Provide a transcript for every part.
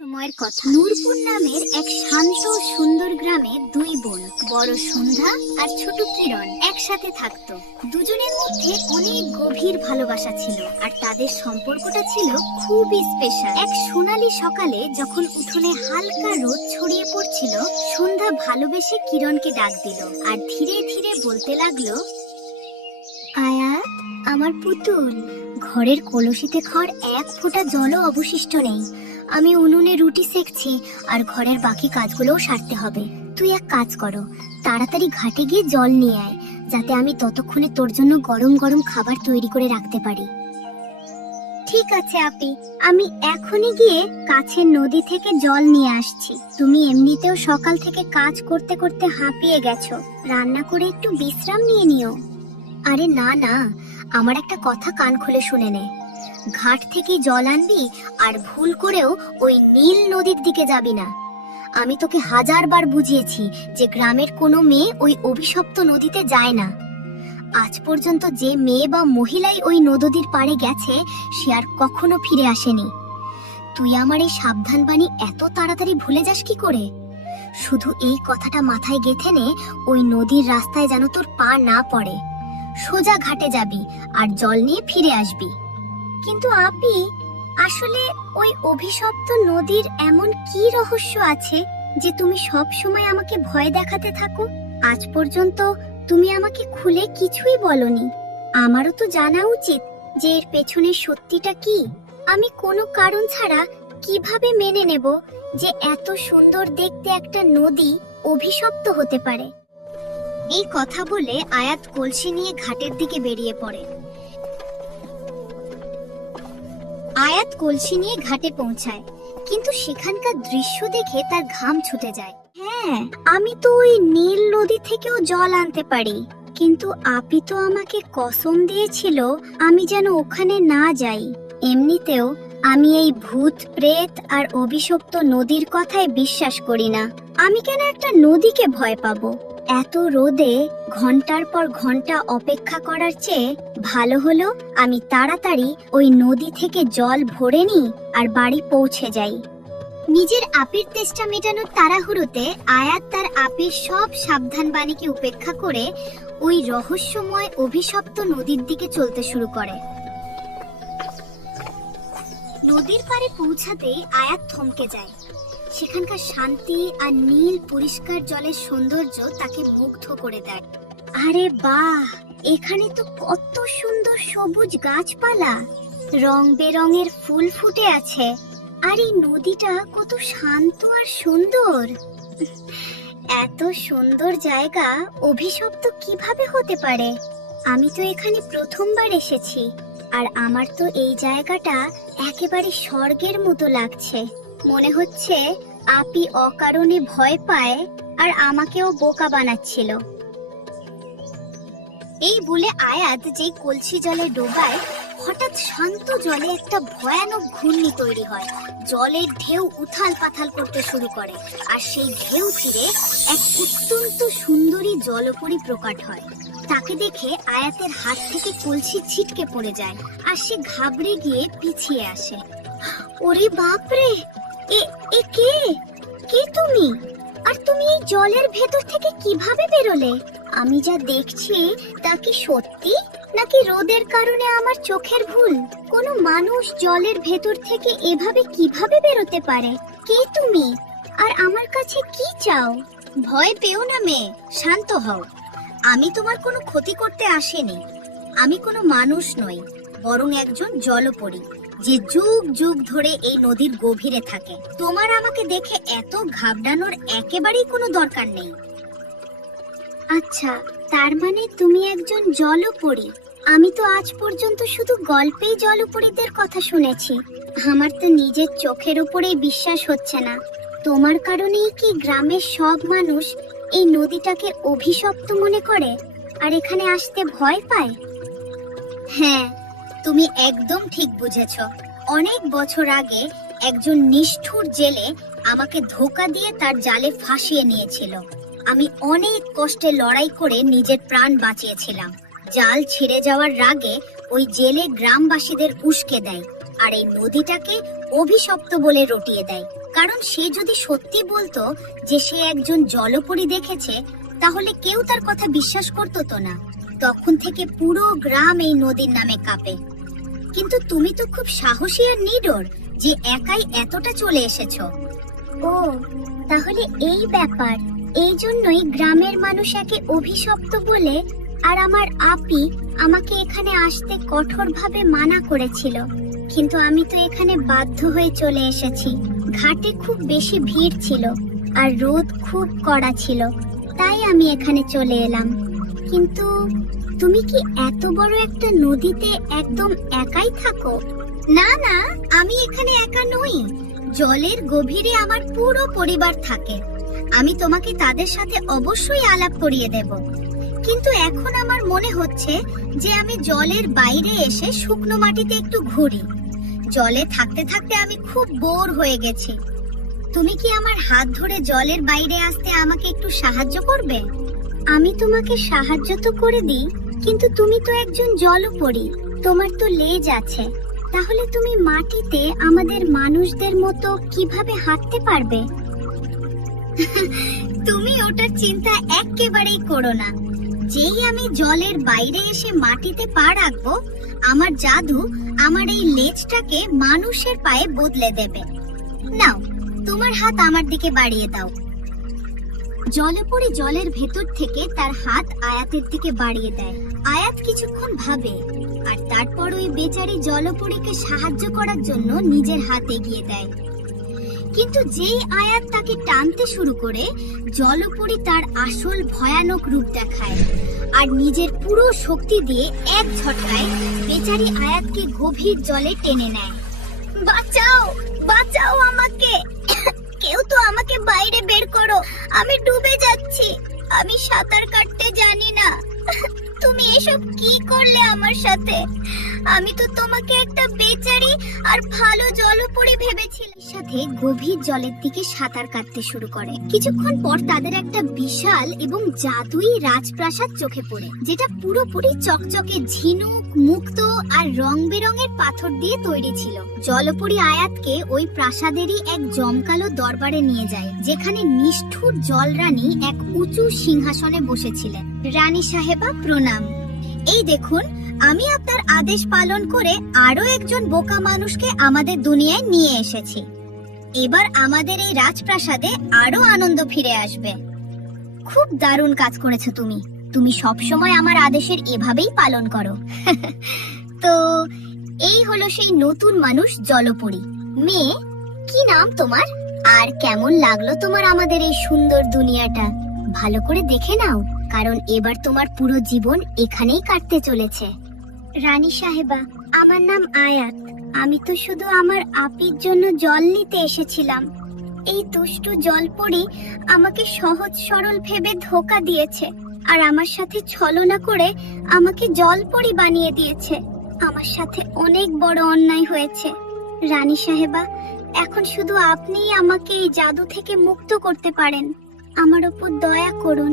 সময়ের কথা। নূরপুর নামের এক শান্ত সুন্দর গ্রামে দুই বোন, বড় সন্ধ্যা আর ছোট কিরণ একসাথে থাকতো। দুজনের মধ্যে অনেক গভীর ভালোবাসা ছিল আর তাদের সম্পর্কটা ছিল খুবই স্পেশাল। এক সোনালী সকালে যখন উঠোনে হালকা রোদ ছড়িয়ে পড়ছিল, সন্ধ্যা ভালোবেসে কিরণকে ডাক দিল আর ধীরে ধীরে বলতে লাগলো, আয়াত আমার পুতুল, ঘরের কলসিতে খড় এক ফোঁটা জলও অবশিষ্ট নেই। আমি উনুনে রুটি সেকছি আর ঘরের বাকি কাজগুলোও সারতে হবে। তুই এক কাজ করো, তাড়াতাড়ি ঘাটে গিয়ে জল নিয়ে আয়, যাতে আমি ততক্ষণে তোর জন্য গরম গরম খাবার তৈরি করে রাখতে পারি। ঠিক আছে আপি, আমি এখনই গিয়ে কাছের নদী থেকে জল নিয়ে আসছি। তুমি এমনিতেও সকাল থেকে কাজ করতে করতে হাঁপিয়ে গেছো, রান্না করে একটু বিশ্রাম নিয়ে নিও। আরে না না, আমার একটা কথা কান খুলে শুনে নে। ঘাট থেকে জল আনবি আর ভুল করেও ওই নীল নদীর দিকে যাবি না। আমি তোকে 1000 বার বুঝিয়েছি যে গ্রামের কোনো মেয়ে ওই অভিশপ্ত নদীতে যায় না। আজ পর্যন্ত যে মেয়ে বা মহিলাই ওই নদীর পাড়ে গেছে সে আর কখনো ফিরে আসেনি। তুই আমার এই সাবধান বাণী এত তাড়াতাড়ি ভুলে যাস কি করে? শুধু এই কথাটা মাথায় গেঁথে নে, ওই নদীর রাস্তায় যেন তোর পা না পড়ে। সোজা ঘাটে যাবি আর জল নিয়ে ফিরে আসবি। কিন্তু আপি, আসলে ওই অভিশপ্ত নদীর এমন কি রহস্য আছে যে তুমি সব সময় আমাকে ভয় দেখাতে থাকো? আজ পর্যন্ত তুমি আমাকে খুলে কিছুই বলনি। আমারও তো জানা উচিত যে এর পেছনে সত্যিটা কি। আমি কোনো কারণ ছাড়া কিভাবে মেনে নেব যে এত সুন্দর দেখতে একটা নদী অভিশপ্ত হতে পারে? এই কথা বলে আয়াত কলসি নিয়ে ঘাটের দিকে বেরিয়ে পড়ে। আয়াত কলসি নিয়ে ঘাটে পৌঁছায়, কিন্তু সেখানকার দৃশ্য দেখে তার ঘাম ছুটে যায়। হ্যাঁ, আমি তো ওই নীল নদী থেকেও জল আনতে পারি, কিন্তু আপি তো আমাকে কসম দিয়েছিল আমি যেন ওখানে না যাই। এমনিতেও আমি এই ভূত প্রেত আর অভিশপ্ত নদীর কথায় বিশ্বাস করি না। আমি কেন একটা নদীকে ভয় পাবো? এত রোদে ঘন্টার পর ঘন্টা অপেক্ষা করার চেয়ে ভালো হলো আমি তাড়াতাড়ি ওই নদী থেকে জল ভরে নিই আর বাড়ি পৌঁছে যাই। নিজের আপির তেষ্টা মেটানোর তাড়াহুড়োতে আয়াত তার আপির সব সাবধান বাণীকে উপেক্ষা করে ওই রহস্যময় অভিশপ্ত নদীর দিকে চলতে শুরু করে। নদীর পাড়ে পৌঁছাতেই আয়াত থমকে যায়। সেখানকার শান্তি আর নীল পরিষ্কার জলের সৌন্দর্য তাকে মুগ্ধ করে দেয়। আরে বাহ, এখানে তো কত সুন্দর সবুজ গাছপালা, রং বেরঙের ফুল ফুটে আছে, আর এই নদীটা কত শান্ত আর সুন্দর। এত সুন্দর জায়গা অভিশপ্ত কিভাবে হতে পারে? আমি তো এখানে প্রথমবার এসেছি, আর আমার তো এই জায়গাটা একেবারে স্বর্গের মতো লাগছে। মনে হচ্ছে আপি অকারণে ভয় পায় আর আমাকেও বোকা বানাচ্ছিল। এই বলে আয়াত যে কলসি জলে ডোবায়, হঠাৎ শান্ত জলে একটা ভয়ানক ঘূর্ণি তৈরি হয়। জলের ঢেউ উথাল পাথাল করতে শুরু করে, আর সেই ঢেউ চিরে এক অত্যন্ত সুন্দরী জলপরী প্রকট হয়। তাকে দেখে আয়াতের হাত থেকে কলসি ছিটকে পড়ে যায় আর সে ঘাবড়ে গিয়ে পিছিয়ে আসে। ওরে বাপরে, এ কে? কে তুমি? আর তুমি এই জলের ভেতর থেকে কিভাবে বেরোলে? আমি যা দেখছি তা কি সত্যি, নাকি রোদের কারণে আমার চোখের ভুল? কোনো মানুষ জলের ভেতর থেকে এভাবে কিভাবে বেরোতে পারে? কে তুমি, আর আমার কাছে কি চাও? ভয় পেও না মেয়ে, শান্ত হও। আমি তোমার কোনো ক্ষতি করতে আসিনি। আমি কোনো মানুষ নই, বরং একজন জলপরী যে যুগ যুগ ধরে এই নদীর গভীরে থাকে। তোমার আমাকে দেখে এত ঘাবড়ানোর একেবারেই কোনো দরকার নেই। আচ্ছা, তার মানে তুমি একজন জলপরী। আমি তো আজ পর্যন্ত শুধু গল্পেই জলপরীদের কথা শুনেছি। আমার তো নিজের চোখের উপরেই বিশ্বাস হচ্ছে না। তোমার কারণেই কি গ্রামের সব মানুষ এই নদীটাকে অভিশপ্ত মনে করে আর এখানে আসতে ভয় পায়? হ্যাঁ, তুমি একদম ঠিক বুঝেছ। অনেক বছর আগে একজন নিষ্ঠুর জেলে আমাকে ধোঁকা দিয়ে তার জালে ফাঁসিয়ে নিয়েছিল। আমি অনেক কষ্টে লড়াই করে নিজের প্রাণ বাঁচিয়েছিলাম। জাল ছিঁড়ে যাওয়ার রাগে ওই জেলে গ্রামবাসীদের উস্কে দেয় আর এই নদীটাকে অভিশপ্ত বলে রটিয়ে দেয়। কারণ সে যদি সত্যি বলতো যে সে একজন জলপরী দেখেছে, তাহলে কেউ তার কথা বিশ্বাস করতো তো না। তখন থেকে পুরো গ্রাম এই নদীর নামে কাঁপে। কিন্তু তুমি তো খুব সাহসী আর নিডর যে একাই এতটা চলে এসেছো। ও, তাহলে এই ব্যাপার। এই জন্যই গ্রামের মানুষ একে অভিশপ্ত বলে, আর আমার আপি আমাকে এখানে আসতে কঠোরভাবে মানা করেছিল। কিন্তু আমি তো এখানে বাধ্য হয়ে চলে এসেছি। ঘাটে খুব বেশি ভিড় ছিল আর রোদ খুব কড়া ছিল, তাই আমি এখানে চলে এলাম। কিন্তু তুমি কি এত বড় একটা নদীতে একদম একাই থাকো? না না, আমি এখানে একা নই। জলের গভীরে আমার পুরো পরিবার থাকে। আমি তোমাকে তাদের সাথে অবশ্যই আলাপ করিয়ে দেব। কিন্তু এখন আমার মনে হচ্ছে যে আমি জলের বাইরে এসে শুকনো মাটিতে একটু ঘুরি। জলে থাকতে থাকতে আমি খুব বোর হয়ে গেছি। তুমি কি আমার হাত ধরে জলের বাইরে আসতে আমাকে একটু সাহায্য করবে? আমি তোমাকে সাহায্য তো করে দিই, কিন্তু তুমি তো একজন জলপরী, তোমার তো লেজ আছে। তাহলে তুমি মাটিতে আমাদের মানুষদের মতো কিভাবে হাঁটতে পারবে? তুমি ওটার চিন্তা একেবারেই করো না। যেই আমি জলের বাইরে এসে মাটিতে পা রাখবো, আমার জাদু আমার এই লেজটাকে মানুষের পায়ে বদলে দেবে। নাও, তোমার হাত আমার দিকে বাড়িয়ে দাও। জলপরী জলের ভেতর থেকে তার হাত আয়াতের দিকে বাড়িয়ে দেয়। আয়াত কিছুক্ষণ ভাবে, আর তারপর ওই বেচারি জলপরীকে সাহায্য করার জন্য নিজের হাত এগিয়ে দেয়। কিন্তু যেই আয়াত তাকে টানতে শুরু করে, জলপরী তার আসল ভয়ানক রূপ দেখায় আর নিজের পুরো শক্তি দিয়ে এক ঝটকায় বেচারি আয়াতকে গভীর জলে টেনে নেয়। বাঁচাও, বাঁচাও আমাকে! কেউ তো আমাকে বাইরে বের করো, আমি ডুবে যাচ্ছি। আমি সাঁতার কাটতে জানি না। তুমি এসব কি করলে আমার সাথে? আমি তো তোমাকে একটা বেচারি আর ভালো জলপরী ভেবেছিলাম। সাথে গভীর জলের দিকে সাঁতার কাটতে শুরু করে। কিছুক্ষণ পর তাদের একটা বিশাল এবং জাদুই রাজপ্রাসাদ চোখে পড়ে, যেটা পুরোপুরি চকচকে ঝিনুক, মুক্ত আর রং বেরঙের পাথর দিয়ে তৈরি ছিল। জলপরী আয়াতকে ওই প্রাসাদেরই এক জমকালো দরবারে নিয়ে যায়, যেখানে নিষ্ঠুর জলরানী এক উঁচু সিংহাসনে বসেছিলেন। রানী সাহেবা প্রণাম। এই দেখুন, আমি আপনার আদেশ পালন করে আরো একজন বোকা মানুষকে আমাদের দুনিয়ায় নিয়ে এসেছি। এবার আমাদের এই রাজপ্রাসাদে আরো আনন্দ ফিরে আসবে। খুব দারুণ কাজ করেছো তুমি। তুমি সবসময় আমার আদেশের এভাবেই পালন করো। তো এই হলো সেই নতুন মানুষ জলপরী। মেয়ে, কি নাম তোমার? আর কেমন লাগলো তোমার আমাদের এই সুন্দর দুনিয়াটা? ভালো করে দেখে নাও, কারণ এবার তোমার পুরো জীবন এখানেই কাটতে চলেছে। রানী সাহেবা, আমার নাম আয়াত। আমি তো শুধু আমার আপির জন্য জল নিতে এসেছিলাম। এই দুষ্টু জলপরী আমাকে সহজ সরল ভেবে ধোঁকা দিয়েছে আর আমার সাথে ছলনা করে আমাকে জলপরী বানিয়ে দিয়েছে। আমার সাথে অনেক বড় অন্যায় হয়েছে। রানী সাহেবা, এখন শুধু আপনিই আমাকে এই জাদু থেকে মুক্ত করতে পারেন। আমার উপর দয়া করুন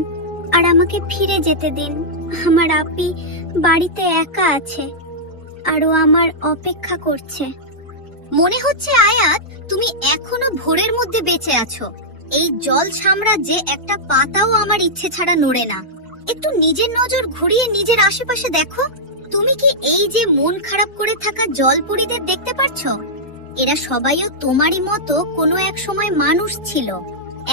আর আমাকে ফিরে যেতে দিন। আমার আপি বাড়িতে একা আছে আর ও আমার অপেক্ষা করছে। মনে হচ্ছে আয়াত, তুমি এখনো ভোরের মধ্যে বেঁচে আছো। এই জল সাম্রাজ্যে একটা পাতাও আমার ইচ্ছে ছাড়া নড়ে না। একটু নিজের নজর ঘুরিয়ে নিজের আশেপাশে দেখো। তুমি কি এই যে মন খারাপ করে থাকা জলপরীদের দেখতে পাচ্ছো? এরা সবাইও তোমারই মতো কোনো এক সময় মানুষ ছিল।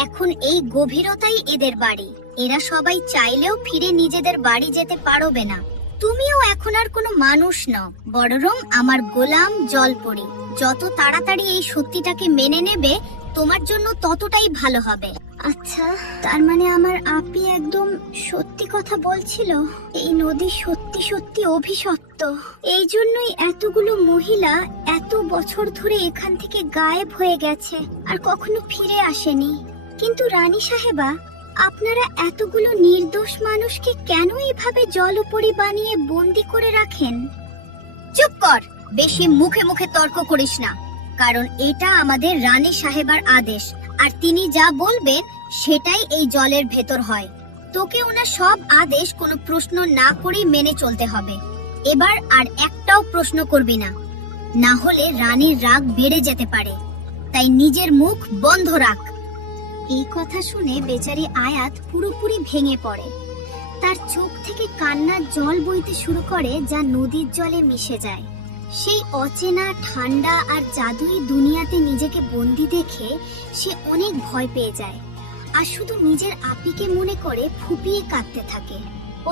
এখন এই গভীরতাই এদের বাড়ি। এরা সবাই চাইলেও ফিরে নিজেদের বাড়ি যেতে পারবে না। তুমিও এখন আর কোনো মানুষ নও, বরং আমার গোলাম জলপরী। যত তাড়াতাড়ি এই সত্যিটাকে মেনে নেবে, তোমার জন্য ততটাই ভালো হবে। আচ্ছা, তার মানে আমার আপি একদম সত্যি কথা বলছিল। এই নদী সত্যি সত্যি অভিশপ্ত। এই জন্যই এতগুলো মহিলা এত বছর ধরে এখান থেকে গায়েব হয়ে গেছে আর কখনো ফিরে আসেনি। কিন্তু রানী সাহেবা, আপনারা এতগুলো নির্দোষ মানুষকে কেন এভাবে জলপরী বানিয়ে বন্দি করে রাখেন? চুপ কর, বেশি মুখে মুখে তর্ক করিস না, কারণ এটা আমাদের রানী সাহেবার আদেশ, আর তিনি যা বলবেন সেটাই এই জলের ভেতর হয়। তোকে ওনার সব আদেশ কোনো প্রশ্ন না করেই মেনে চলতে হবে। এবার আর একটাও প্রশ্ন করবি না, না হলে রানীর রাগ বেড়ে যেতে পারে। তাই নিজের মুখ বন্ধ রাখ। এই কথা শুনে বেচারি আয়াত পুরোপুরি ভেঙে পড়ে। তার চোখ থেকে কান্নার জল বইতে শুরু করে, যা নদীর জলে মিশে যায়। সেই অচেনা, ঠান্ডা আর জাদুই দুনিয়াতে নিজেকে বন্দি দেখে সে অনেক ভয় পেয়ে যায় আর শুধু নিজের আপিকে মনে করে ফুপিয়ে কাঁদতে থাকে।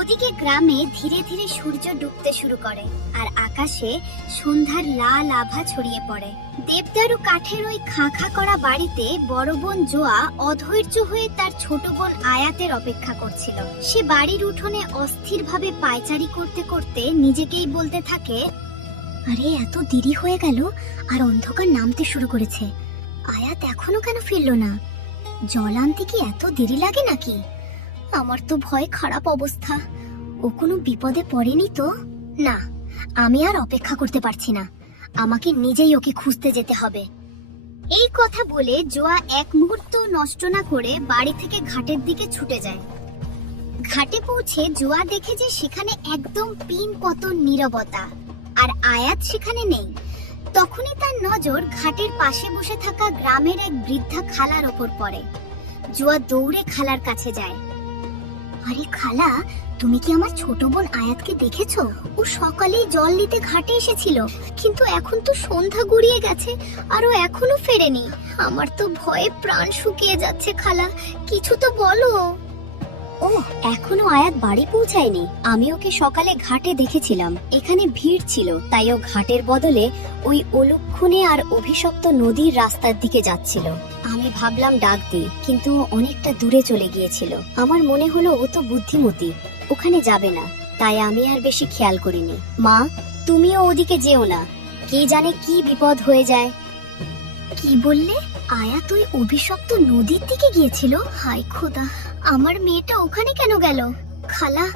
ওদিকে গ্রামে ধীরে ধীরে সূর্য ডুবতে শুরু করে আর আকাশে সন্ধ্যার লাল আভা ছড়িয়ে পড়ে। দেবদারু কাঠের ওই খাঁ খাঁ করা বাড়িতে বড় বোন জোয়া অধৈর্য হয়ে তার ছোট বোন আয়াতের অপেক্ষা করছিল। সে বাড়ির উঠোনে অস্থিরভাবে পায়চারি করতে করতে নিজেকেই বলতে থাকে, আরে এত দেরি হয়ে গেল আর অন্ধকার নামতে শুরু করেছে। আয়াত এখনো কেন ফিরলো না? জল আনতে কি এত দেরি লাগে নাকি? আমার তো ভয় খারাপ অবস্থা। ও কোনো বিপদে পড়েনি তো? না, আমি আর অপেক্ষা করতে পারছি না। আমাকে নিজেই ওকে খুঁজতে যেতে হবে। এই কথা বলে জোয়া এক মুহূর্ত নষ্ট না করে বাড়ি থেকে ঘাটের দিকে ছুটে যায়। ঘাটে পৌঁছে জোয়া দেখে যে সেখানে একদম পিন পতন নীরবতা, আর আয়াত সেখানে নেই। তখনই তার নজর ঘাটের পাশে বসে থাকা গ্রামের এক বৃদ্ধা খালার ওপর পড়ে। জোয়া দৌড়ে খালার কাছে যায়। আরে খালা, তুমি কি আমার ছোট বোন আয়াতকে দেখেছো? ও সকালেই জল নিতে ঘাটে এসেছিল, কিন্তু এখন তো সন্ধ্যা গড়িয়ে গেছে আর ও এখনো ফেরেনি। আমার তো ভয়ে প্রাণ শুকিয়ে যাচ্ছে খালা, কিছু তো বলো। ও, এখনো আয়াত বাড়ি পৌঁছায়নি? আমি ওকে সকালে ঘাটে দেখেছিলাম। এখানে ভিড় ছিল, তাই ও ঘাটের বদলে ওই অলক্ষণে আর অভিশপ্ত নদীর রাস্তার দিকে যাচ্ছিল। আমি ভাবলাম ডাক দিই, কিন্তু ও অনেকটা দূরে চলে গিয়েছিল। আমার মনে হলো ও তো বুদ্ধিমতী, ওখানে যাবে না, তাই আমি আর বেশি খেয়াল করিনি। মা, তুমিও ওদিকে যেও না, কে জানে কি বিপদ হয়ে যায়। কি বললে? আয়াত ওই অভিশপ্ত নদীর দিকে গিয়েছিল? হায় খোদা, আমার মেয়েটা ওখানে কেন গেল? খালা,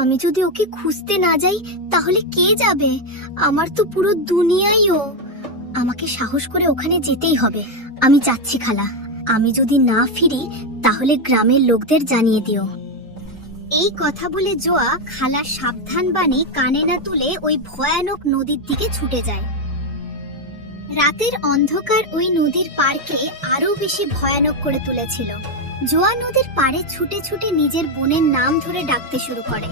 আমি যদি ওকে খুঁজতে না যাই তাহলে কে যাবে? আমার তো পুরো দুনিয়াই ও। আমাকে সাহস করে ওখানে যেতেই হবে। আমি যাচ্ছি খালা। আমি যদি না ফিরি তাহলে গ্রামের লোকদের জানিয়ে দিও। এই কথা বলে জোয়া খালার সাবধান বাণী কানে না তুলে ওই ভয়ানক নদীর দিকে ছুটে যায়। রাতের অন্ধকার ওই নদীর পাড়কে আরো বেশি ভয়ানক করে তুলেছিল। জোয়া নদীর পাড়ে ছুটে ছুটে নিজের বোনের নাম ধরে ডাকতে শুরু করে।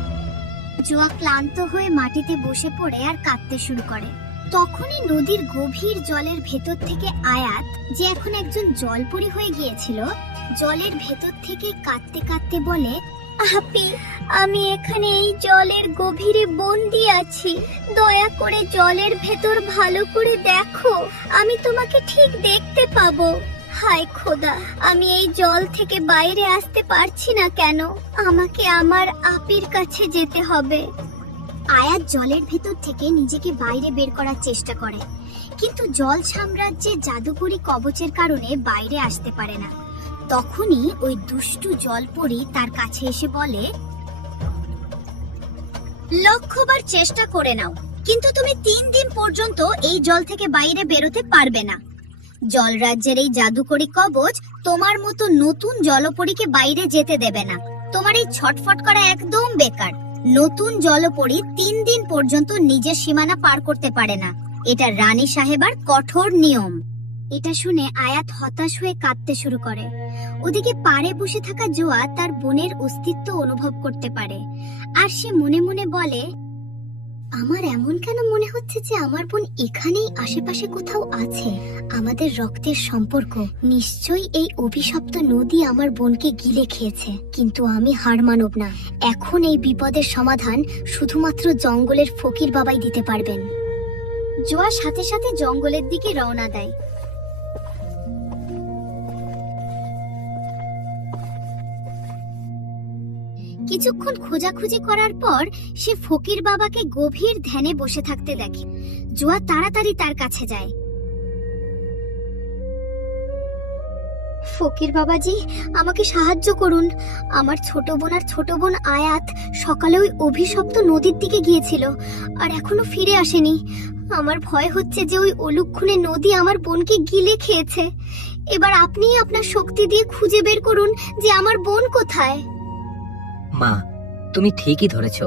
জোয়া ক্লান্ত হয়ে মাটিতে বসে পড়ে আর কাঁদতে শুরু করে। তখনই নদীর গভীর জলের ভেতর থেকে আয়াত, যে এখন একজন জলপরী হয়ে গিয়েছিল, জলের ভেতর থেকে কাঁদতে কাঁদতে বলে, আপি, আমি এখানে এই জলের গভীরে বন্দি আছি। দয়া করে জলের ভেতর ভালো করে দেখো, আমি তোমাকে ঠিক দেখতে পাবো। হায় খোদা, আমি এই জল থেকে বাইরে আসতে পারছি না কেন? আমাকে আমার আপির কাছে যেতে হবে। আয়াত জলের ভেতর থেকে নিজেকে বাইরে বের করার চেষ্টা করে, কিন্তু জল সাম্রাজ্যের জাদুকরি কবচের কারণে বাইরে আসতে পারে না। তখনই ওই দুষ্টু জলপরী তার কাছে এসে বলে, লক্ষবার চেষ্টা করে নাও, কিন্তু তুমি 3 দিন পর্যন্ত এই জল থেকে বাইরে বেরোতে পারবে না। জল রাজ্যের এই জাদুকরি কবচ তোমার মতো নতুন জলপরীকে বাইরে যেতে দেবে না। তোমার এই ছটফট করা একদম বেকার। নতুন জলপরী 3 দিন পর্যন্ত নিজের সীমানা পার করতে পারে না। এটা রানী সাহেবার কঠোর নিয়ম। এটা শুনে আয়াত হতাশ হয়ে কাঁদতে শুরু করে। ওদিকে পাড়ে বসে থাকা জোয়া তার বোনের অস্তিত্ব অনুভব করতে পারে, আর সে মনে মনে বলে, আমার এমন কেন মনে হচ্ছে যে আমার বোন এখানেই আশেপাশে কোথাও আছে। আমাদের রক্তের সম্পর্ক। নিশ্চয়ই এই অভিশপ্ত নদী আমার বোনকে গিলে খেয়েছে। কিন্তু আমি হার মানব না। এখন এই বিপদের সমাধান শুধুমাত্র জঙ্গলের ফকির বাবাই দিতে পারবেন। জোয়া সাথে সাথে জঙ্গলের দিকে রওনা দেয়। কিছুক্ষণ খোঁজাখুঁজি করার পর সে ফকির বাবাকে গভীর ধ্যানে বসে থাকতে দেখে। জোয়া তাড়াতাড়ি তার কাছে যায়। ফকির বাবাজি, আমাকে সাহায্য করুন। আমার ছোট বোন আর ছোট বোন আয়াত সকালে ওই অভিশপ্ত নদীর দিকে গিয়েছিল আর এখনো ফিরে আসেনি। আমার ভয় হচ্ছে যে ওই অলক্ষণে নদী আমার বোনকে গিলে খেয়েছে। এবার আপনিই আপনার শক্তি দিয়ে খুঁজে বের করুন যে আমার বোন কোথায়। মা, তুমি ঠিকই ধরেছ।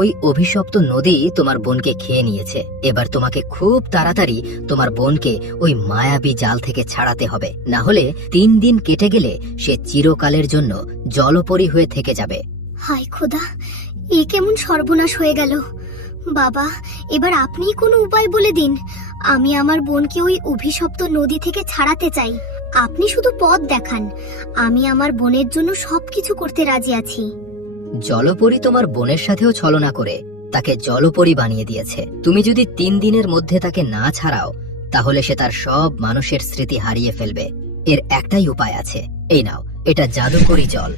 ওই অভিশপ্ত নদী তোমার বোনকে খেয়ে নিয়েছে। এবার তোমাকে খুব তাড়াতাড়ি তোমার বোনকে ওই মায়াবী জাল থেকে ছাড়াতে হবে, না হলে 3 দিন কেটে গেলে সে চিরকালের জন্য জলপরী হয়ে থেকে যাবে। হায় খোদা, এ কেমন সর্বনাশ হয়ে গেল। বাবা, এবার আপনিই কোনো উপায় বলে দিন। আমি আমার বোনকে ওই অভিশপ্ত নদী থেকে ছাড়াতে চাই। আপনি শুধু পথ দেখান, আমি আমার বোনের জন্য সবকিছু করতে রাজি আছি। জলপরী তোমার বোনের সাথেও ছলনা করে তাকে জলপরী বানিয়ে দিয়েছে। তুমি যদি 3 দিনের মধ্যে তাকে না ছাড়াও, তাহলে সে তার সব মানুষের স্মৃতি হারিয়ে ফেলবে। এর একটাই উপায় আছে, এই নাও, এটা জাদুকরি জল।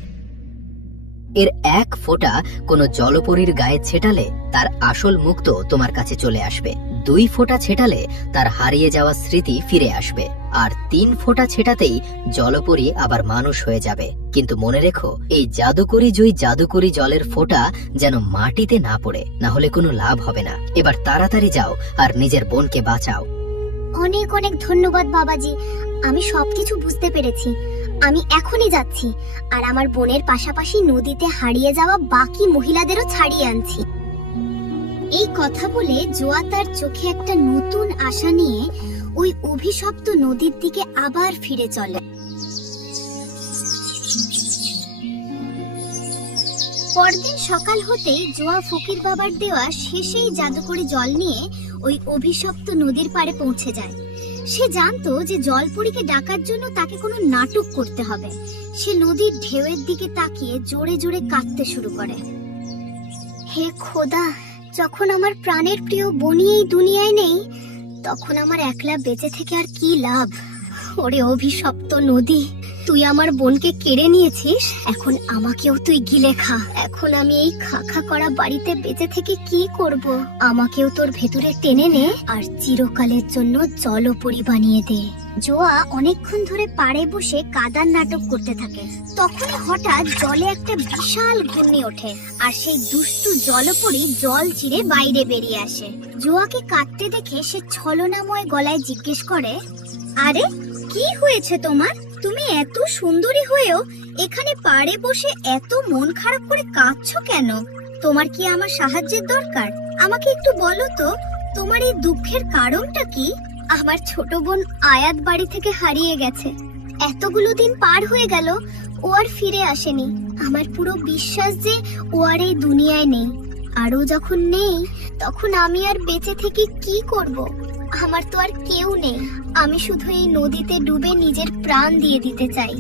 এর 1 ফোঁটা কোনো জলপরীর গায়ে ছেটালে তার আসল মুক্ত তোমার কাছে চলে আসবে। 2 ফোঁটা ছেটালে তার হারিয়ে যাওয়া স্মৃতি ফিরে আসবে। আর 3 ফোঁটা ছেটাতেই জলপরী আবার মানুষ হয়ে যাবে। কিন্তু মনে রেখো, এই জাদুকরি জলের ফোঁটা যেন মাটিতে না পড়ে, না হলে কোনো লাভ হবে না। এবার তাড়াতাড়ি যাও আর নিজের বোনকে বাঁচাও। অনেক অনেক ধন্যবাদ বাবাজি, আমি সবকিছু বুঝতে পেরেছি। আমি এখনই যাচ্ছি, আর আমার বোনের পাশাপাশি নদীতে হারিয়ে যাওয়া বাকি মহিলাদেরও ছাড়িয়ে আনছি। এই কথা বলে জোয়া তার চোখে একটা নতুন আশা নিয়ে ওই অভিশপ্ত নদীর দিকে আবার ফিরে চলে। পরদিন সকাল হতেই জোয়া ফকির বাবার দেওয়া শেষেই জাদুকরি জল নিয়ে ওই অভিশপ্ত নদীর পাড়ে পৌঁছে যায়। সে জানতো যে জলপরীকে ডাকার জন্য তাকে কোনো নাটক করতে হবে। সে নদীর ঢেউয়ের দিকে তাকিয়ে জোরে জোরে কাঁদতে শুরু করে। হে খোদা, যখন আমার প্রাণের প্রিয় বনি এই দুনিয়ায় নেই, তখন আমার একলা বেঁচে থেকে আর কি লাভ। ওরে অভিশপ্ত নদী, তুই আমার বোনকে কেড়ে নিয়েছিস, এখন আমাকেও তুই গিলে খা। এখন আমি এই খাখা করা বাড়িতে বেঁচে থেকে কি করব? আমাকেও তোর ভেতরে টেনে নে আর চিরকালের জন্য জলপরী বানিয়ে দে। জোয়া অনেকক্ষণ ধরে পাড়ে বসে কাদার নাটক করতে থাকে। তখনই হঠাৎ জলে একটা বিশাল ঘূর্ণি ওঠে, আর সেই দুষ্টু জলপরী জল চিরে বাইরে বেরিয়ে আসে। জোয়াকে কাঁদতে দেখে সে ছলনাময় গলায় জিজ্ঞেস করে, আরে কি হয়েছে তোমার? তুমি এত সুন্দরী হয়েও এখানে পাড়ে বসে এত মন খারাপ করে কাঁদছো কেন? তোমার কি আমার সাহায্যের দরকার? আমাকে একটু বলো তো, তোমার এই দুঃখের কারণটা কি? আমার ছোট বোন আয়াত বাড়ি থেকে হারিয়ে গেছে। এতগুলো দিন পার হয়ে গেল, ও আর ফিরে আসেনি। আমার পুরো বিশ্বাস যে ও আর এই দুনিয়ায় নেই। আর ও যখন নেই, তখন আমি আর বেঁচে থেকে কি করব? আমার তো আর কেউ নেই। আমি শুধু এই নদীতে ডুবে নিজের প্রাণ দিয়ে দিতে চাই।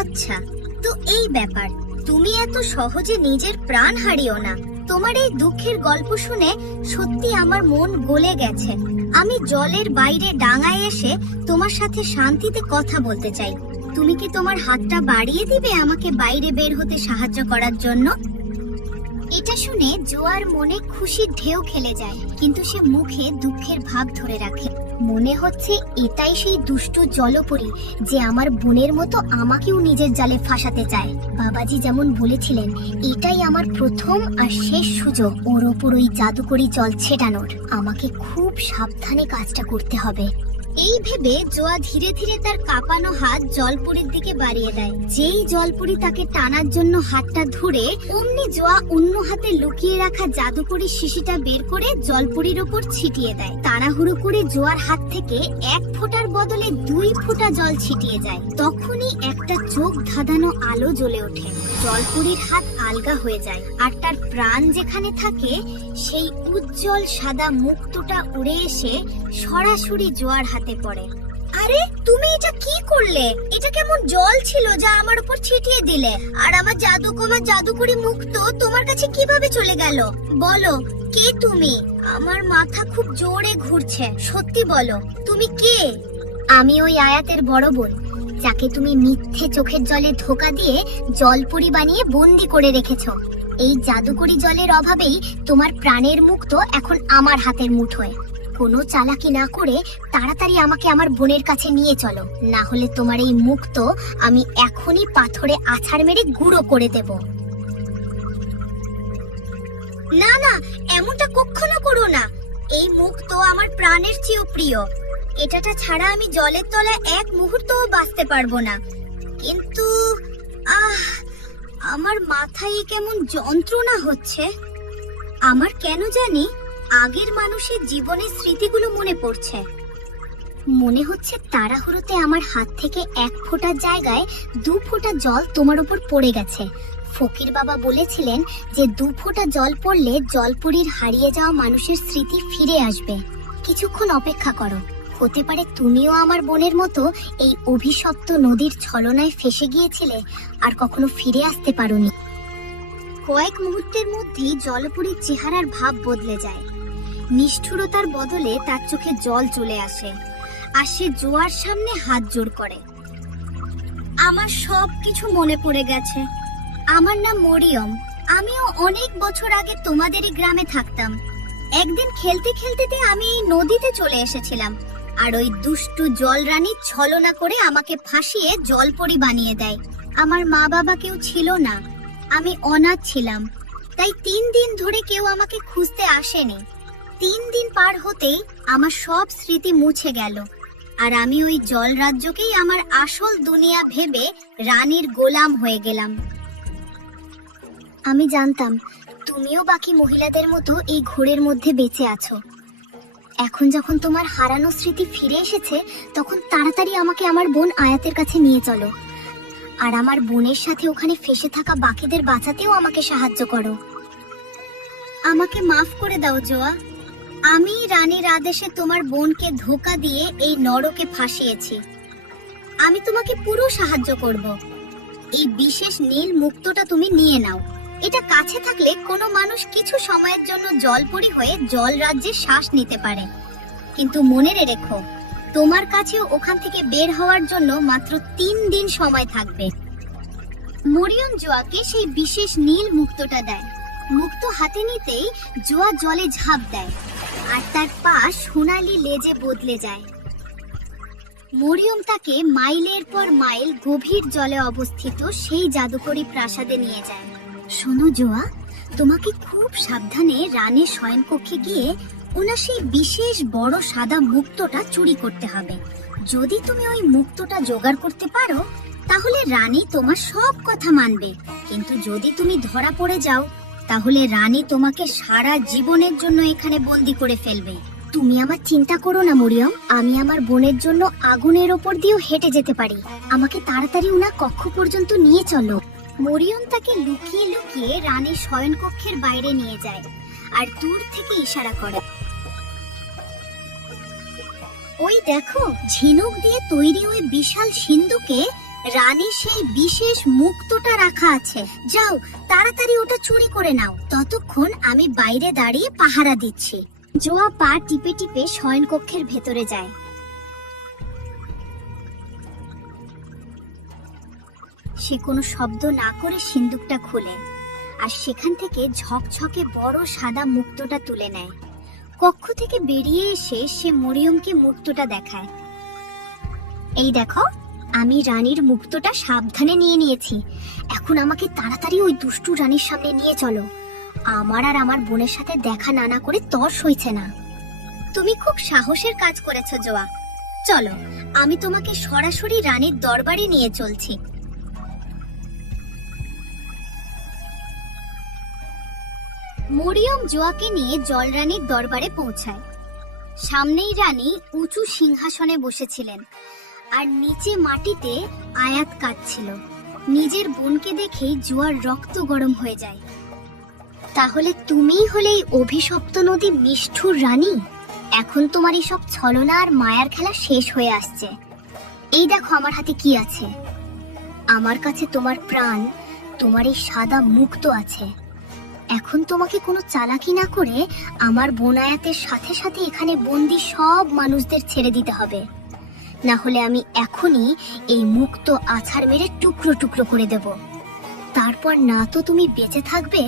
আচ্ছা, তো এই ব্যাপার, তুমি এত সহজে নিজের প্রাণ হারিও না। তোমার এই দুঃখের গল্প শুনে সত্যি আমার মন গলে গেছে। আমি জলের বাইরে ডাঙায় এসে তোমার সাথে শান্তিতে কথা বলতে চাই। তুমি কি তোমার হাতটা বাড়িয়ে দিবে আমাকে বাইরে বের হতে সাহায্য করার জন্য? এটা শুনে জোয়ার মনে খুশির ঢেউ খেলে যায়, কিন্তু সে মুখে দুঃখের ভাব ধরে রাখে। মনে হচ্ছে এটাই সেই দুষ্টু জলপরী যে আমার বোনের মতো আমাকেও নিজের জালে ফাঁসাতে চায়। বাবাজি যেমন বলেছিলেন, এটাই আমার প্রথম আর শেষ সুযোগ ওর ওপর ওই জাদুকরি জল ছেটানোর। আমাকে খুব সাবধানে কাজটা করতে হবে। এই ভেবে জোয়া ধীরে ধীরে তার কাঁপানো হাত জলপরীর দিকে বাড়িয়ে দেয়। যেই জলপরী তাকে টানার জন্য হাতটা ধরে, অমনি জোয়া অন্য হাতে লুকিয়ে রাখা জাদুকরি শিশিটা বের করে জলপরীর ওপর ছিটিয়ে দেয়। তাড়াহুড়ো করে জোয়ার হাত থেকে 1 ফোঁটার বদলে 2 ফোঁটা জল ছিটিয়ে যায়। তখনই একটা চোখ ধাঁধানো আলো জ্বলে ওঠে। জলপরীর হাত আলগা হয়ে যায়, আর তার প্রাণ যেখানে থাকে সেই উজ্জ্বল সাদা মুক্তটা উড়ে এসে সরাসরি জোয়ার হাতে পড়ে। আরে তুমি এটা কি করলে? এটা কেমন জল ছিল যা আমার উপর ছিটিয়ে দিলে? আর আমার জাদুকরি মুক্ত তোমার কাছে কিভাবে চলে গেল? বলো, কে তুমি? আমার মাথা খুব জোরে ঘুরছে। সত্যি বলো, তুমি কে? আমি ওই আয়াতের বড় বোন, যাকে তুমি মিথ্যে চোখের জলে ধোঁকা দিয়ে জলপরী বানিয়ে বন্দি করে রেখেছো। এই জাদুকরি জলের অভাবেই তোমার প্রাণের মুক্ত এখন আমার হাতের মুঠোয়। কোনো চালাকি না করে তাড়াতাড়ি আমাকে আমার বোনের কাছে নিয়ে চলো, না হলে তোমার এই মুক্ত আমি এখনই পাথরে আছাড় মেরে গুঁড়ো করে দেব। না না, এমনটা কখনো করো না। এই মুক্ত আমার প্রাণের চেয়েও প্রিয়। এটাটা ছাড়া আমি জলের তলায় এক মুহূর্তও বাঁচতে পারবো না। কিন্তু আমার মাথায় কেমন যন্ত্রণা হচ্ছে। আমার কেন জানি আগের মানুষের জীবনের স্মৃতিগুলো মনে পড়ছে। মনে হচ্ছে তাড়াহুড়োতে আমার হাত থেকে 1 ফোঁটা জায়গায় 2 ফোঁটা জল তোমার উপর পড়ে গেছে। ফকির বাবা বলেছিলেন যে 2 ফোঁটা জল পড়লে জলপুরীর হারিয়ে যাওয়া মানুষের স্মৃতি ফিরে আসবে। কিছুক্ষণ অপেক্ষা করো, হতে পারে তুমিও আমার বোনের মতো এই অভিশপ্ত নদীর ছলনায় ফেসে গিয়েছিলে আর কখনো ফিরে আসতে পারোনি। কয়েক মুহূর্তের মধ্যেই জলপুরীর চেহারার ভাব বদলে যায়। নিষ্ঠুরতার বদলে তার চোখে জল চলে আসে আর সে জোয়ার সামনে হাত জোড় করে। আমার সব কিছু মনে পড়ে গেছে। আমার নাম মরিয়ম। আমিও অনেক বছর আগে তোমাদেরই গ্রামে থাকতাম। একদিন খেলতে খেলতে আমি এই নদীতে চলে এসেছিলাম আর ওই দুষ্টু জলরানী ছলনা করে আমাকে ফাঁসিয়ে জলপরি বানিয়ে দেয়। আমার মা বাবা কেউ ছিল না, আমি অনাথ ছিলাম, তাই 3 দিন ধরে কেউ আমাকে খুঁজতে আসেনি। 3 দিন পার হতেই আমার সব স্মৃতি মুছে গেল আর আমি ওই জল রাজ্যকেই আমার আসল দুনিয়া ভেবে রানীর গোলাম হয়ে গেলাম। আমি জানতাম তুমিও বাকি মহিলাদের মতো এই ঘোরের মধ্যে বেঁচে আছো। এখন যখন তোমার হারানো স্মৃতি ফিরে এসেছে, তখন তাড়াতাড়ি আমাকে আমার বোন আয়াতের কাছে নিয়ে চলো আর আমার বোনের সাথে ওখানে ফেসে থাকা বাকিদের বাঁচাতেও আমাকে সাহায্য করো। আমাকে মাফ করে দাও জোয়া। আমি রানীর আদেশে তোমার বোনকে ধোঁকা দিয়ে এই নরকে ফাঁসিয়েছি। আমি তোমাকে পুরো সাহায্য করব। এই বিশেষ নীল মুক্তটা তুমি নিয়ে নাও। এটা কাছে থাকলে কোনো মানুষ কিছু সময়ের জন্য জলপরি হয়ে জল রাজ্যে শ্বাস নিতে পারে, কিন্তু মনে রেখো তোমার কাছেও ওখান থেকে বের হওয়ার জন্য মাত্র 3 দিন সময় থাকবে। মরিয়ম জোয়াকে সেই বিশেষ নীল মুক্তটা দেয়। মুক্ত হাতে নিতেই জোয়া জলে ঝাঁপ দেয় আর তার পা সোনালি লেজে বদলে যায়। মরিয়ম তাকে মাইলের পর মাইল গভীর জলে অবস্থিত সেই জাদুকরি প্রাসাদে নিয়ে যায়। শোনো জোয়া, তোমাকে খুব সাবধানে রানীর শয়নকক্ষে গিয়ে ওনার সেই বিশেষ বড় সাদা মুক্তটা চুরি করতে হবে। যদি তুমি ওই মুক্তটা জোগাড় করতে পারো তাহলে রানী তোমার সব কথা মানবে, কিন্তু যদি তুমি ধরা পড়ে যাও তাহলে রানী তোমাকে সারা জীবনের জন্য এখানে বন্দি করে ফেলবে। তুমি আমার চিন্তা করো না মরিয়ম, আমি আমার বোনের জন্য আগুনের ওপর দিয়েও হেঁটে যেতে পারি। আমাকে তাড়াতাড়ি ওনার কক্ষ পর্যন্ত নিয়ে চলো। মরিয়ম তাকে লুকিয়ে লুকিয়ে রানীর শয়নকক্ষের বাইরে নিয়ে যায় আর দূর থেকে ইশারা করে, ওই দেখো ঝিনুক দিয়ে তৈরি ওই বিশাল সিন্ধুকে রানীর সেই বিশেষ মুক্তটা রাখা আছে। যাও তাড়াতাড়ি ওটা চুরি করে নাও, ততক্ষণ আমি বাইরে দাঁড়িয়ে পাহারা দিচ্ছি। জোয়া পা টিপে টিপে শয়নকক্ষের ভেতরে যায়। সে কোনো শব্দ না করে সিন্দুকটা খুলে আর সেখান থেকে ঝকঝকে বড় সাদা মুক্তটা তুলে নেয়। কক্ষ থেকে বেরিয়ে এসে সে মরিয়মকে মুক্তটা দেখায়। এই দেখো, আমি রানীর মুক্তটা সাবধানে নিয়ে নিয়েছি। এখন আমাকে তাড়াতাড়ি ওই দুষ্টু রানীর সামনে নিয়ে চলো। আমার আর আমার বোনের সাথে দেখা না করে তর সইছে না। তুমি খুব সাহসের কাজ করেছো জোয়া। চলো, আমি তোমাকে সরাসরি রানীর দরবারে নিয়ে চলছি। মরিয়ম জোয়াকে নিয়ে জলরানীর দরবারে পৌঁছায়। সামনেই রানী উঁচু সিংহাসনে বসেছিলেন আর নিচে মাটিতে আয়াত কাটছিল। নিজের বোনকে দেখেই জোয়ার রক্ত গরম হয়ে যায়। তাহলে তুমিই হলে এই অভিশপ্ত নদী নিষ্ঠুর রানী। এখন তোমার এই সব ছলনা আর মায়ার খেলা শেষ হয়ে আসছে। এই দেখো আমার হাতে কি আছে। আমার কাছে তোমার প্রাণ, তোমার এই সাদা মুক্ত আছে। এখন তোমাকে কোনো চালাকি না করে আমার বোন আয়াতের সাথে সাথে এখানে বন্দি সব মানুষদের ছেড়ে দিতে হবে, না হলে আমি এখনই এই মুক্ত আছাড় মেরে টুকরো টুকরো করে দেব। তারপর না তো তুমি বেঁচে থাকবে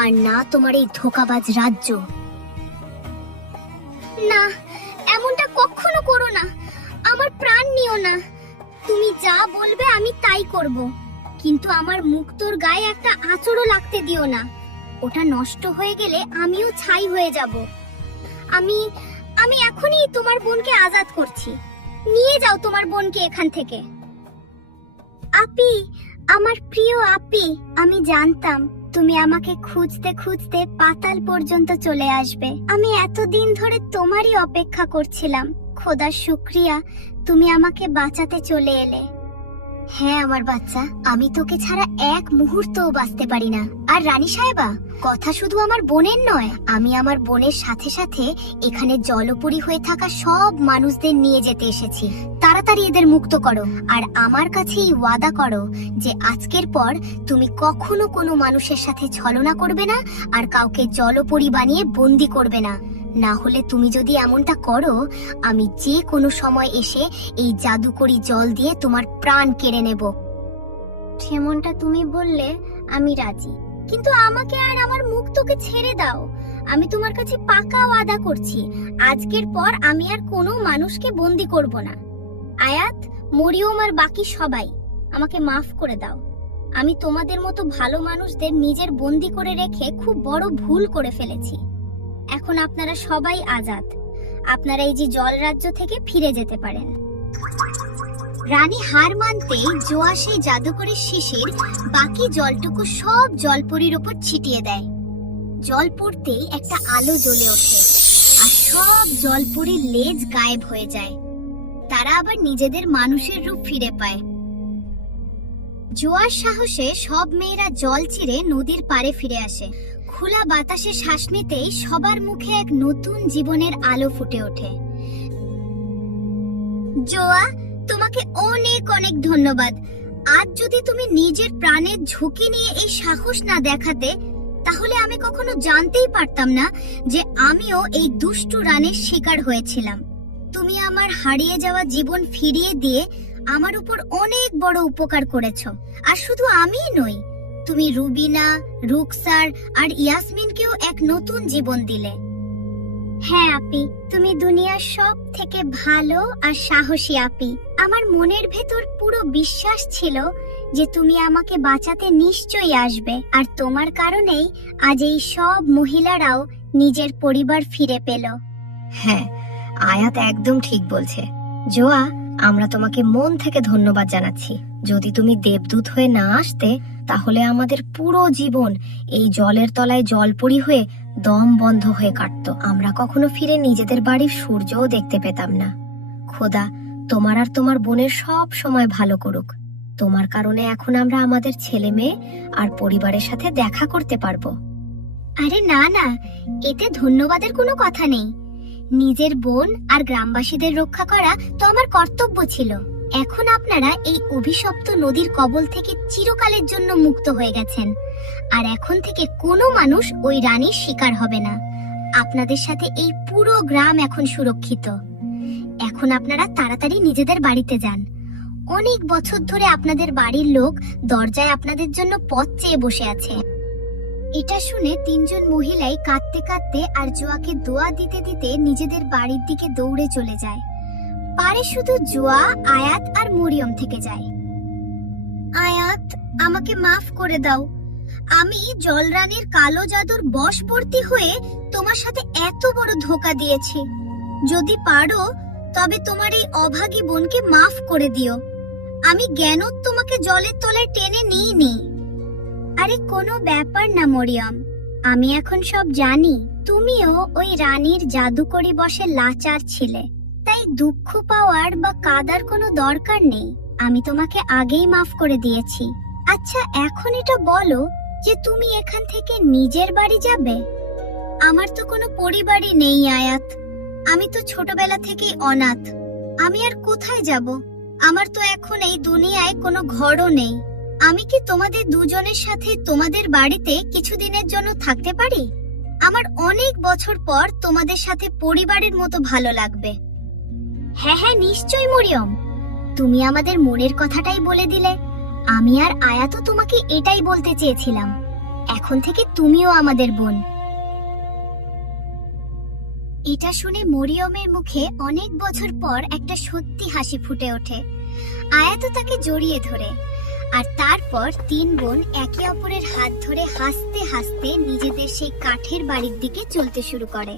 আর না তোমার এই ধোঁকাবাজ রাজ্য। না, এমনটা কখনো করো না। আমার প্রাণ নিও না। তুমি যা বলবে আমি তাই করব, কিন্তু আমার মুক্তোর গায়ে একটা আঁচড়ও লাগতে দিও না। ওটা নষ্ট হয়ে গেলে আমিও ছাই হয়ে যাব। আমি এখনই তোমার বোনকে আজাদ করছি। নিয়ে যাও তোমার বোনকে এখান থেকে। আপি, আমার প্রিয় আপি, আমি জানতাম তুমি আমাকে খুঁজতে খুঁজতে পাতাল পর্যন্ত চলে আসবে। আমি এতদিন ধরে তোমারই অপেক্ষা করছিলাম। খোদার শুকরিয়া, তুমি আমাকে বাঁচাতে চলে এলে। হ্যাঁ আমার বাচ্চা, আমি তোকে ছাড়া এক মুহূর্তও বাঁচতে পারি না। আর রানী সাহেবা, কথা শুধু আমার বোনের নয়, আমি আমার বোনের সাথে সাথে এখানে জলপরী হয়ে থাকা সব মানুষদের নিয়ে যেতে এসেছি। তাড়াতাড়ি এদের মুক্ত করো, আর আমার কাছেই ওয়াদা করো যে আজকের পর তুমি কখনো কোনো মানুষের সাথে ছলনা করবে না আর কাউকে জলপরী বানিয়ে বন্দি করবে না। না হলে তুমি যদি এমনটা করো, আমি যে কোনো সময় এসে এই জাদুকরি জল দিয়ে তোমার প্রাণ কেড়ে নেব। যেমনটা তুমি বললে আমি রাজি, কিন্তু আমাকে আর আমার মুক্তকে ছেড়ে দাও। আমি তোমার কাছে পাকা ওয়াদা করছি, আজকের পর আমি আর কোনো মানুষকে বন্দি করব না। আয়াত, মরিয়ম আর বাকি সবাই, আমাকে মাফ করে দাও। আমি তোমাদের মতো ভালো মানুষদের নিজের বন্দি করে রেখে খুব বড় ভুল করে ফেলেছি। এখন আপনারা সবাই আজাদ। আপনারা এই যে জল রাজ্য থেকে ফিরে যেতে পারেন। রানী হার মানতেই জোয়া সেই জাদুকরের শিশির বাকি জলটুকু সব জলপরীর উপর ছিটিয়ে দেয়। জল পড়তেই একটা আলো জ্বলে ওঠে আর সব জলপরীর লেজ গায়েব হয়ে যায়। তারা আবার নিজেদের মানুষের রূপ ফিরে পায়। জোয়ার সাহসে সব মেয়েরা জল চিরে নদীর পাড়ে ফিরে আসে। খোলা বাতাসে শ্বাস নিতেই সবার মুখে এক নতুন জীবনের আলো ফুটে ওঠে। জোয়া, তোমাকে অনেক অনেক ধন্যবাদ। আজ যদি তুমি নিজের প্রাণের ঝুঁকি নিয়ে এই সাহস না দেখাতে, তাহলে আমি কখনো জানতেই পারতাম না যে আমিও এই দুষ্টু রানের শিকার হয়েছিলাম। তুমি আমার হারিয়ে যাওয়া জীবন ফিরিয়ে দিয়ে আমার উপর অনেক বড় উপকার করেছো। আর শুধু আমিই নই, তুমি রুবিনা, রুকসার আর ইয়াসমিনকেও এক নতুন জীবন দিলে। হ্যাঁ আপি, তুমি দুনিয়ার সব থেকে ভালো আর সাহসী আপি। আমার মনের ভেতর পুরো বিশ্বাস ছিল যে তুমি আমাকে বাঁচাতে নিশ্চয়ই আসবে, আর তোমার কারণেই আজ এই সব মহিলারাও নিজের পরিবার ফিরে পেল। হ্যাঁ, আয়াত একদম ঠিক বলছে। জোয়া, আমরা তোমাকে মন থেকে ধন্যবাদ জানাচ্ছি। যদি তুমি দেবদূত হয়ে না আসতে, তাহলে আমাদের পুরো জীবন এই জলের তলায় জলপরি হয়ে দম বন্ধ হয়ে কাটতো। আমরা কখনো ফিরে নিজেদের বাড়ির সূর্যও দেখতে পেতাম না। খোদা তোমার আর তোমার বোনের সব সময় ভালো করুক। তোমার কারণে এখন আমরা আমাদের ছেলে মেয়ে আর পরিবারের সাথে দেখা করতে পারবো। আরে না না, এতে ধন্যবাদের কোনো কথা নেই। নিজের বোন আর গ্রামবাসীদের রক্ষা করা তো আমার কর্তব্য ছিল। এখন আপনারা এই অভিশপ্ত নদীর কবল থেকে চিরকালের জন্য মুক্ত হয়ে গেছেন, আর এখন থেকে কোনো মানুষ ওই রানীর শিকার হবে না। আপনাদের সাথে এই পুরো গ্রাম এখন সুরক্ষিত। এখন আপনারা তাড়াতাড়ি নিজেদের বাড়িতে যান। অনেক বছর ধরে আপনাদের বাড়ির লোক দরজায় আপনাদের জন্য পথ চেয়ে বসে আছে। এটা শুনে তিনজন মহিলাই কাঁদতে কাঁদতে আর জোয়াকে দোয়া দিতে দিতে নিজেদের বাড়ির দিকে দৌড়ে চলে যায়। পারে শুধু জোয়া, আয়াত আর মরিয়ম থেকে যায়। আয়াত, আমাকে মাফ করে দাও। আমি জলরানীর কালো জাদুর বশবর্তী হয়ে তোমার সাথে এত বড় ধোঁকা দিয়েছি। যদি পারো তবে তোমার এই অভাগী বোনকে মাফ করে দিও। আমি জ্ঞান তোমাকে জলের তলায় টেনে নিইনি। আরে কোনো ব্যাপার না মরিয়ম, আমি এখন সব জানি। তুমিও ওই রানীর জাদুকরি বশে লাচার ছিলে, তাই দুঃখ পাওয়ার বা কাঁদার কোনো দরকার নেই। আমি তোমাকে আগেই মাফ করে দিয়েছি। আচ্ছা, এখন এটা বলো যে তুমি এখান থেকে নিজের বাড়ি যাবে? আমার তো কোনো পরিবারই নেই আয়াত। আমি তো ছোটবেলা থেকেই অনাথ। আমি আর কোথায় যাব? আমার তো এখন এই দুনিয়ায় কোনো ঘরও নেই। আমি কি তোমাদের দুজনের সাথে তোমাদের বাড়িতে কিছুদিনের জন্য থাকতে পারি? আমার অনেক বছর পর তোমাদের সাথে পরিবারের মতো ভালো লাগবে। হ্যাঁ হ্যাঁ, নিশ্চয়ই মরিয়ম, তুমি আমাদের মনের কথাটাই বলে দিলে। আমি আর আয়াতও তোমাকে এটাই বলতে চেয়েছিলাম। এখন থেকে তুমিও আমাদের বোন। এটা শুনে মরিয়মের মুখে অনেক বছর পর একটা সত্যি হাসি ফুটে ওঠে। আয়াতও তাকে জড়িয়ে ধরে, আর তারপর তিন বোন একে অপরের হাত ধরে হাসতে হাসতে নিজেদের সেই কাঠের বাড়ির দিকে চলতে শুরু করে।